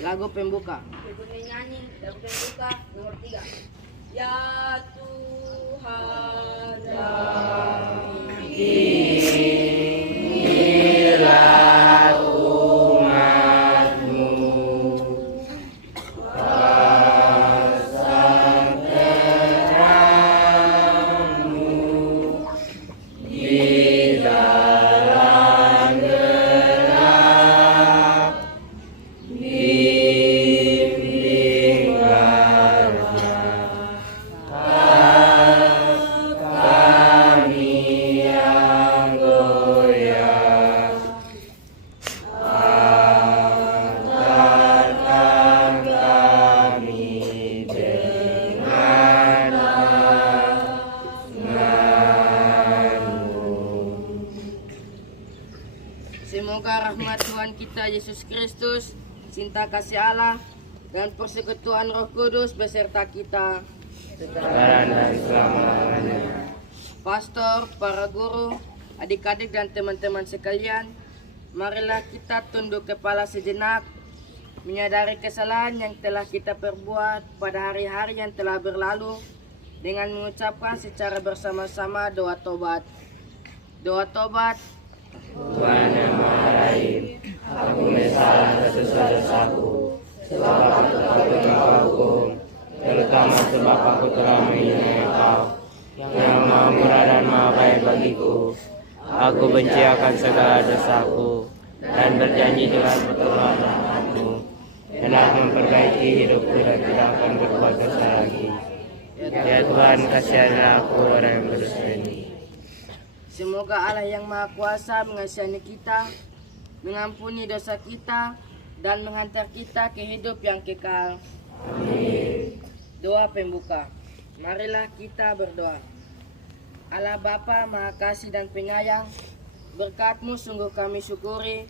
Lagu pembuka. Berikutnya nyanyi lagu pembuka nomor 3. Ya Tuhan Semoga rahmat Tuhan kita Yesus Kristus, cinta kasih Allah, dan persekutuan Roh Kudus beserta kita sekarang dan selama-lamanya. Pastor, para guru, adik-adik dan teman-teman sekalian, marilah kita tunduk kepala sejenak, menyadari kesalahan yang telah kita perbuat pada hari-hari yang telah berlalu, dengan mengucapkan secara bersama-sama doa tobat. Doa tobat. Tuhan yang Maha Rahim, aku menyesal atas dosa-dosaku, sebab aku telah Engkau hukum, terutama sebab aku telah menghina Engkau, yang Maha Murah dan Maha Baik bagiku. Aku benci akan segala dosaku, dan berjanji dengan pertolongan rahmat-Mu, hendak memperbaiki hidupku dan tidak akan berbuat dosa lagi. Ya Tuhan, kasihanilah aku orang yang berdosa ini. Semoga Allah yang Maha Kuasa mengasihani kita, mengampuni dosa kita, dan menghantar kita ke hidup yang kekal. Amin. Doa pembuka. Marilah kita berdoa. Allah Bapa Maha Kasih dan Penyayang, berkat-Mu sungguh kami syukuri,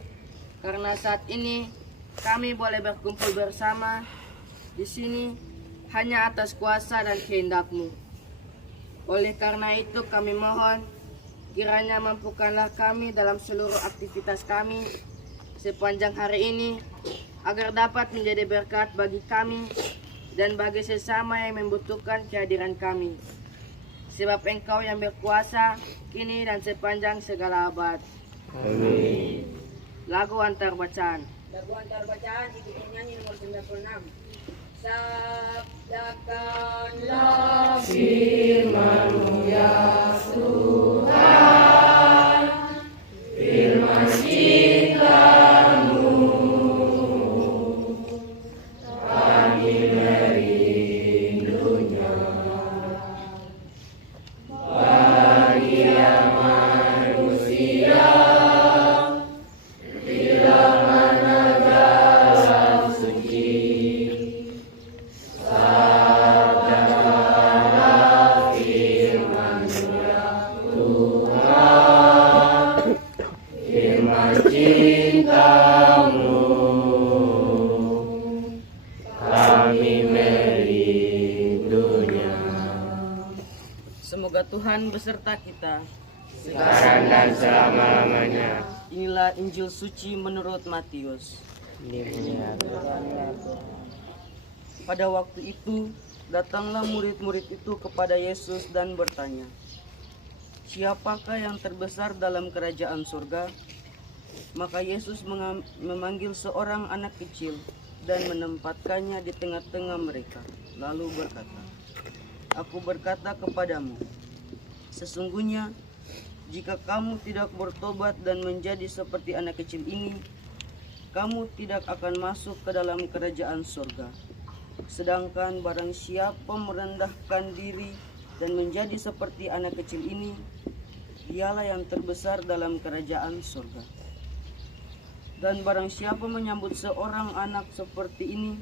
karena saat ini kami boleh berkumpul bersama di sini hanya atas kuasa dan kehendak-Mu. Oleh karena itu kami mohon, kiranya mampukanlah kami dalam seluruh aktivitas kami sepanjang hari ini, agar dapat menjadi berkat bagi kami dan bagi sesama yang membutuhkan kehadiran kami. Sebab Engkau yang berkuasa kini dan sepanjang segala abad. Amin. Lagu antar bacaan. Lagu antar bacaan ikuti nyanyi nomor 96. Sabdakanlah Firman-Mu ya Tuhan, firman cinta-Mu, kami merindunya. Bagi yang manusia, bila mana dalam suci, sabdakanlah firman-Mu ya Tuhan, firman cinta-Mu, kami merindunya. Semoga Tuhan beserta kita. Sekarang dan selama-lamanya. Inilah Injil suci menurut Matius. Pada waktu itu, datanglah murid-murid itu kepada Yesus dan bertanya, "Siapakah yang terbesar dalam kerajaan surga?" Maka Yesus memanggil seorang anak kecil dan menempatkannya di tengah-tengah mereka, lalu berkata, "Aku berkata kepadamu, sesungguhnya jika kamu tidak bertobat dan menjadi seperti anak kecil ini, kamu tidak akan masuk ke dalam kerajaan surga. Sedangkan barang siapa merendahkan diri dan menjadi seperti anak kecil ini, dialah yang terbesar dalam kerajaan surga. Dan barang siapa menyambut seorang anak seperti ini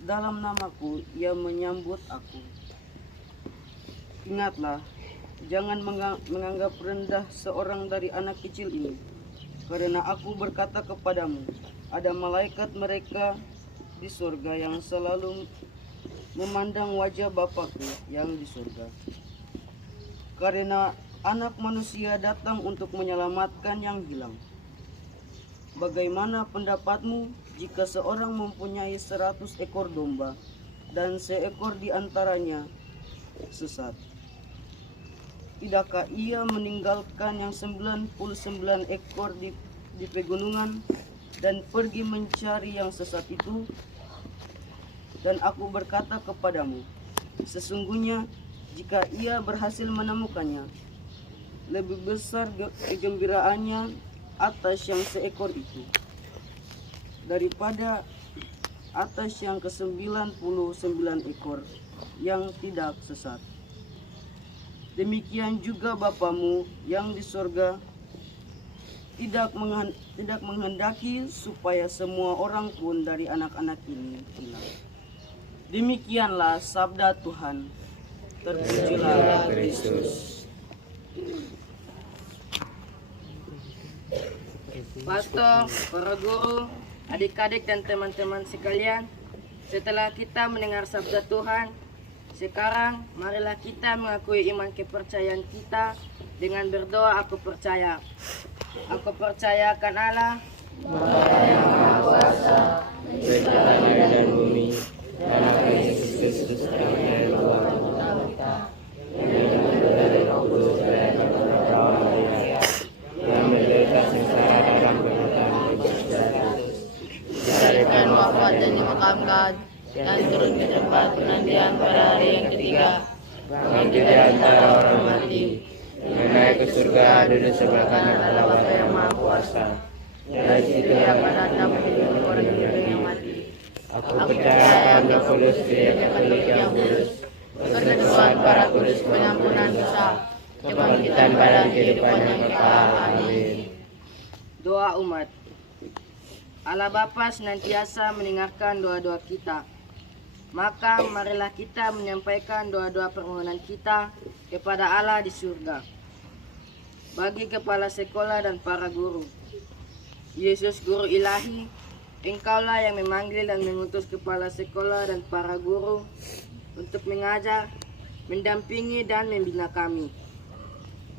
dalam namaku, ia menyambut aku. Ingatlah, jangan menganggap rendah seorang dari anak kecil ini, karena aku berkata kepadamu, ada malaikat mereka di surga yang selalu memandang wajah Bapakku yang di surga. Karena anak manusia datang untuk menyelamatkan yang hilang. Bagaimana pendapatmu jika seorang mempunyai 100 ekor domba dan seekor di antaranya sesat? Tidakkah ia meninggalkan yang 99 ekor di pegunungan dan pergi mencari yang sesat itu? Dan aku berkata kepadamu, sesungguhnya jika ia berhasil menemukannya, lebih besar kegembiraannya atas yang seekor itu daripada atas yang ke-99 ekor yang tidak sesat. Demikian juga Bapamu yang di sorga tidak menghendaki supaya semua orang pun dari anak-anak ini hilang. Demikianlah sabda Tuhan. Terpujilah Kristus. Pastor, para guru, adik-adik dan teman-teman sekalian, setelah kita mendengar sabda Tuhan, sekarang marilah kita mengakui iman kepercayaan kita dengan berdoa. Aku percaya. Aku percaya akan Allah, Bapa yang Maha Kuasa, Pencipta langit dan bumi, dan akan Yesus Kristus yang dari Tuhan kita, yang dibentuk dari Roh Kudus dan berperawan dari Maria, yang menderita sengsara dalam penderitaan Kristus, Dilahirkan, wafat dan dimakamkan, dan turun ke tempat penantian pada hari yang ketiga, bangkit dari antara orang mati, yang naik ke surga, duduk sebelah kanan Allah Bapa yang Maha Kuasa. Dari situ dia akan datang menjemput orang hidup dan yang mati. aku percaya akan Kudus, Gereja Katolik yang kudus, persekutuan para kudus, pengampunan dosa, kebangkitan badan, kehidupan yang kekal. Amin. doa umat. Allah Bapa senantiasa mendengarkan doa-doa kita. Maka marilah kita menyampaikan doa-doa permohonan kita kepada Allah di surga. Bagi kepala sekolah dan para guru, Yesus Guru Ilahi, Engkaulah yang memanggil dan mengutus kepala sekolah dan para guru untuk mengajar, mendampingi dan membina kami.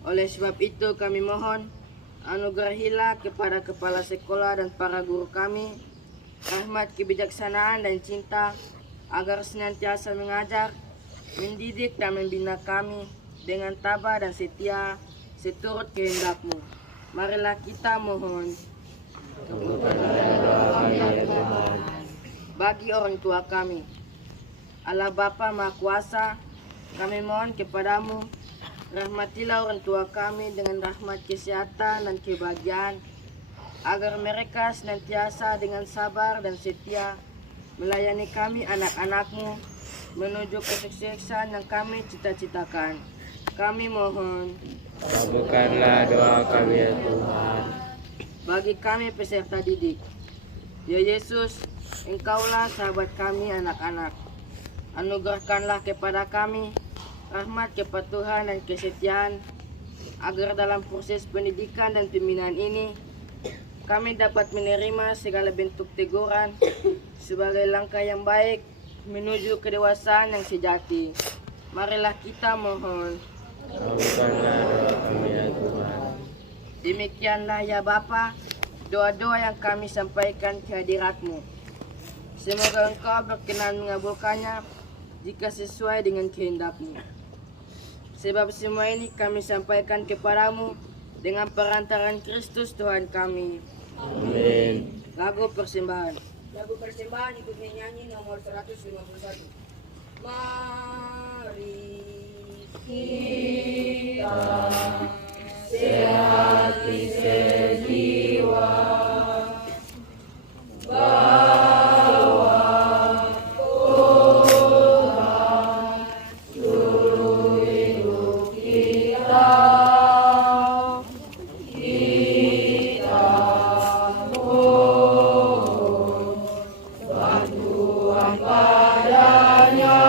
Oleh sebab itu kami mohon, anugerahilah kepada kepala sekolah dan para guru kami rahmat, kebijaksanaan dan cinta, agar senantiasa mengajar, mendidik dan membina kami dengan tabah dan setia seturut kehendak-Mu. Marilah kita mohon. Bagi orang tua kami, Allah Bapa Maha Kuasa, kami mohon kepadamu, rahmatilah orang tua kami dengan rahmat kesehatan dan kebahagiaan, agar mereka senantiasa dengan sabar dan setia melayani kami anak-anak-Mu menuju kesuksesan yang kami cita-citakan. Kami mohon. Kabulkanlah doa kami ya Tuhan. Bagi kami peserta didik, ya Yesus, Engkaulah sahabat kami anak-anak. Anugerahkanlah kepada kami rahmat, kepatuhan dan kesetiaan, agar dalam proses pendidikan dan pembinaan ini kami dapat menerima segala bentuk teguran sebagai langkah yang baik menuju kedewasaan yang sejati. Marilah kita mohon. Kabulkanlah doa kami ya Tuhan. Demikianlah ya Bapa, doa-doa yang kami sampaikan kehadirat-Mu. Semoga Engkau berkenan mengabulkannya jika sesuai dengan kehendak-Mu. Sebab semua ini kami sampaikan kepadamu dengan perantaran Kristus Tuhan kami. Amin. Lagu persembahan. Lagu persembahan ikut nyanyi nomor 151. Mari kita sehati sejiwa bawa Tuhan seluruh hidup kita. Kita mohon bantuan padanya,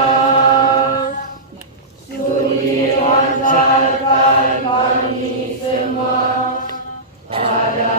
sudi lancarkan kami semua pada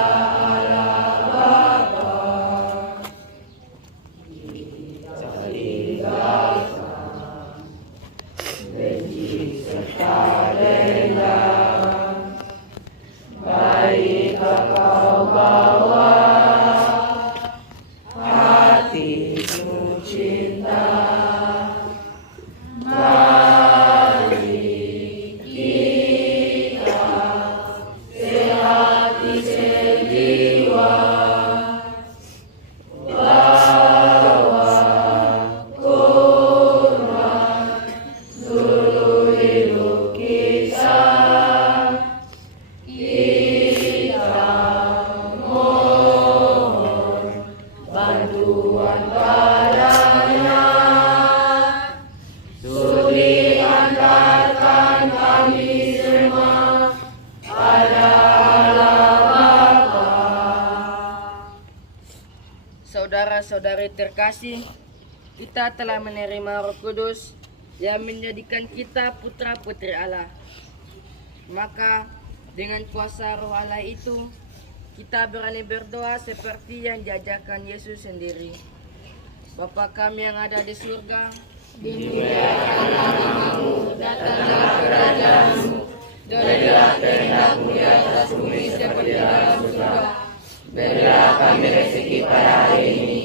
Saudara-saudari terkasih, kita telah menerima Roh Kudus yang menjadikan kita putra-putri Allah. Maka dengan kuasa Roh Allah itu, kita berani berdoa seperti yang diajarkan Yesus sendiri. Bapa kami yang ada di surga, Dimuliakanlah namamu, datanglah kerajaanmu, jadilah kehendakmu di atas bumi seperti dalam surga. Berilah kami rezeki pada hari ini,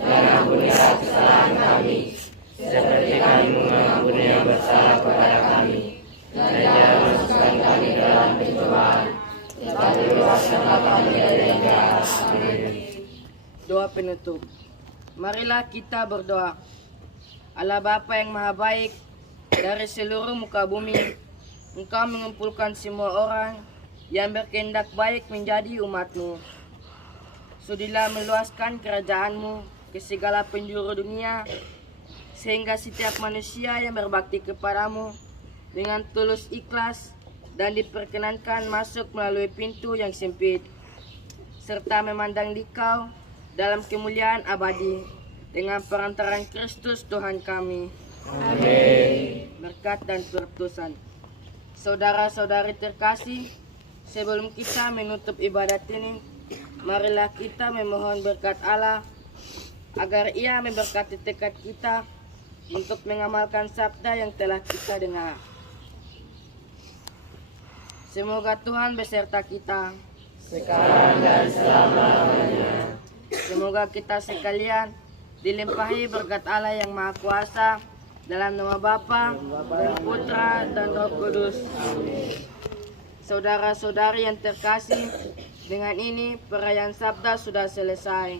dan ampunilah kesalahan kami, seperti kami mengampuni yang bersalah kepada kami. Dan jangan masukkan kami dalam pencobaan, tetapi bebaskanlah kami dari yang jahat. Amin. doa penutup. Marilah kita berdoa. Allah Bapa yang Maha Baik, dari seluruh muka bumi, Engkau mengumpulkan semua orang yang berkehendak baik menjadi umat-Mu. Sudilah meluaskan kerajaan-Mu ke segala penjuru dunia, sehingga setiap manusia yang berbakti kepadamu dengan tulus ikhlas dan diperkenankan masuk melalui pintu yang sempit, serta memandang Dikau dalam kemuliaan abadi dengan perantaraan Kristus Tuhan kami. Amin. Berkat dan pertusan. Saudara-saudari terkasih, sebelum kita menutup ibadat ini, marilah kita memohon berkat Allah agar Ia memberkati tekad kita untuk mengamalkan sabda yang telah kita dengar. Semoga Tuhan beserta kita Sekarang dan selama-lamanya. Semoga kita sekalian dilimpahi berkat Allah yang Maha Kuasa, dalam nama Bapa dan Putra dan Roh Kudus. Saudara-saudari yang terkasih, dengan ini perayaan Sabda sudah selesai.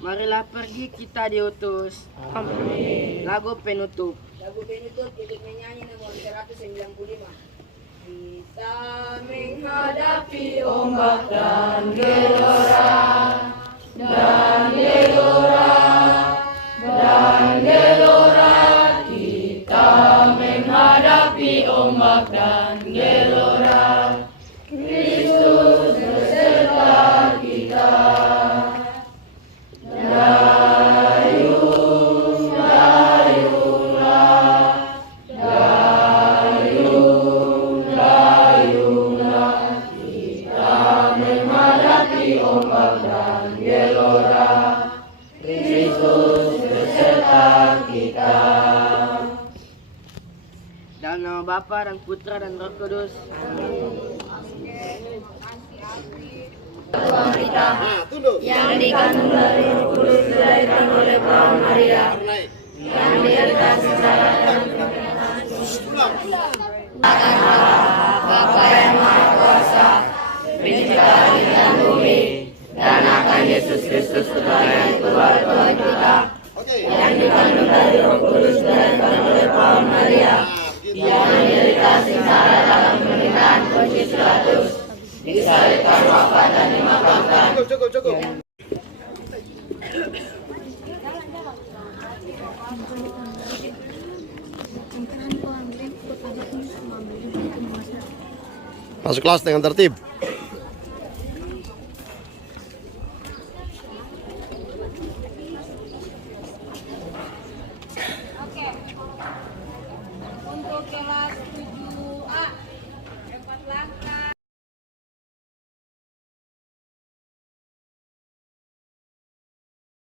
Marilah pergi kita diutus. Amin. Lagu penutup. Lagu penutup ikut menyanyi nomor 195. Kita menghadapi ombak dan gelora, dan gelora, dan gelora. Kita menghadapi ombak dan gelora. Kristus beserta kita. Dayung, dayunglah, dayung, dayunglah. Kita menghadapi ombak dan gelora. Kristus beserta kita. Dalam nama Bapa dan Putra dan Roh Kudus. Tuhan kita yang dikandung dari Roh Kudus dilahirkan oleh Perawan Maria, yang diderita secara dan akan Bapa yang Maha Kuasa, pencipta langit dan bumi, dan akan Yesus Kristus Putra yang keluar Tuhan kita, yang dikandung dari Roh Kudus dilahirkan oleh Perawan Maria, yang diderita sengsara dalam penderitaan Pontius Pilatus, disalibkan, wafat dan dimakamkan. Masuk kelas dengan tertib.